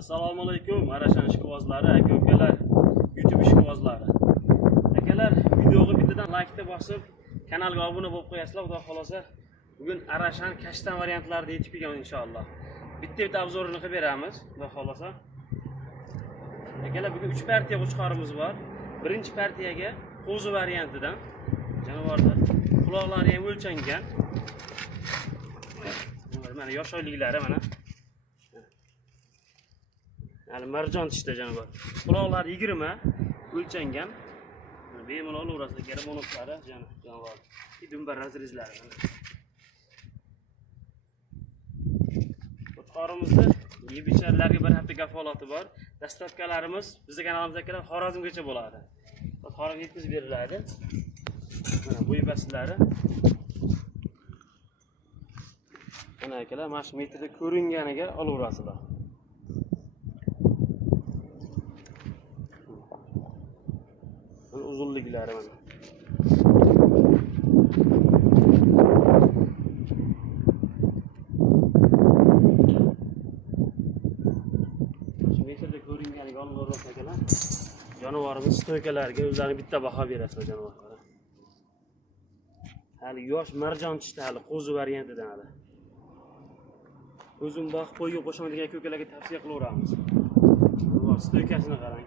Assalomu alaykum, Arashan ishqibozlari, aka-ukalar, YouTube ishqibozlari. Akalar, videoga bittadan like bosib, kanalga obuna bo'lib qo'yasizlar, xudo xolosa. Bugun Arashan kashtan variantlarida yetib kelgan inshaalloh. Bitta obzorini qilib beramiz, xudo xolosa. Akalar, bugun 3 partiya qo'chqorimiz bor. Birinchi partiyaga qo'zi variantidan jonivorlar quloqlari ham o'lchangan. Mana yosh oyliklari mana. Yani marjon tishda janob. Quloqlari 20 o'lchangan. Bemalol o'rasida kelib monoklari janob. Dumbar razrezlari. Qo'chqorimizni yeb icharlarga bir hafta kafolati bor. Dastavkalarimiz bizning kanalimizda Xorazmgacha bo'ladi. Xorazmga yetkazib beriladi. Mana bu ibaslari. Mana akalar, mana shu metrda ko'ringaniga olaverasizlar. Uzunliklari mana. Shu metrda ko'ringaniga olaverasizlar akalar. Jonivorimiz stoykalarga o'zlariga bitta baho berasizlar jonivorlar. Hali yosh marjon tishda, hali qo'zi variantidan hali. O'zim boqib qo'yga qo'shadigan aka-ukalarga tavsiya qilaveramiz. Bu stoykasini qarang.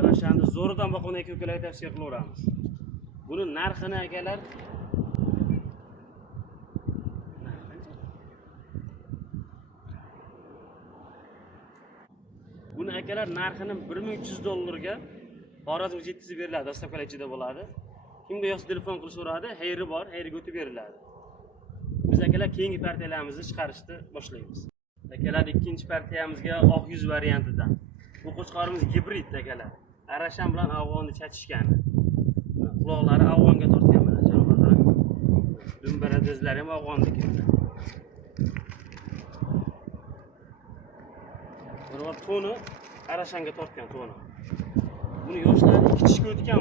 Arashanni zo'ridan boqgan aka-ukalarga tavsiya qilaveramiz. Buni narxini akalar Buni akalar narxini $1300 ga Xorazmga yetkazib beriladi, dastavkalar ichida bo'ladi. Kimga yo'q telefon qilishaveradi, hayri bor, hayriga o'tib beriladi. Biz akalar keyingi partiyalarimizni chiqarishni boshlaymiz. Akalar, ikkinchi partiyamizga oq yuz variantidan. Bu qo'chqorimiz gibrid akalar. Arashan bilan afg'onni chatishgan. Quloqlari afg'onga tortgan mana janovorlar. Dumbar razrezlari ham afg'onniki. Toni Arashanga tortgan toni. Buni yoshlari 2 tishga o'tgan.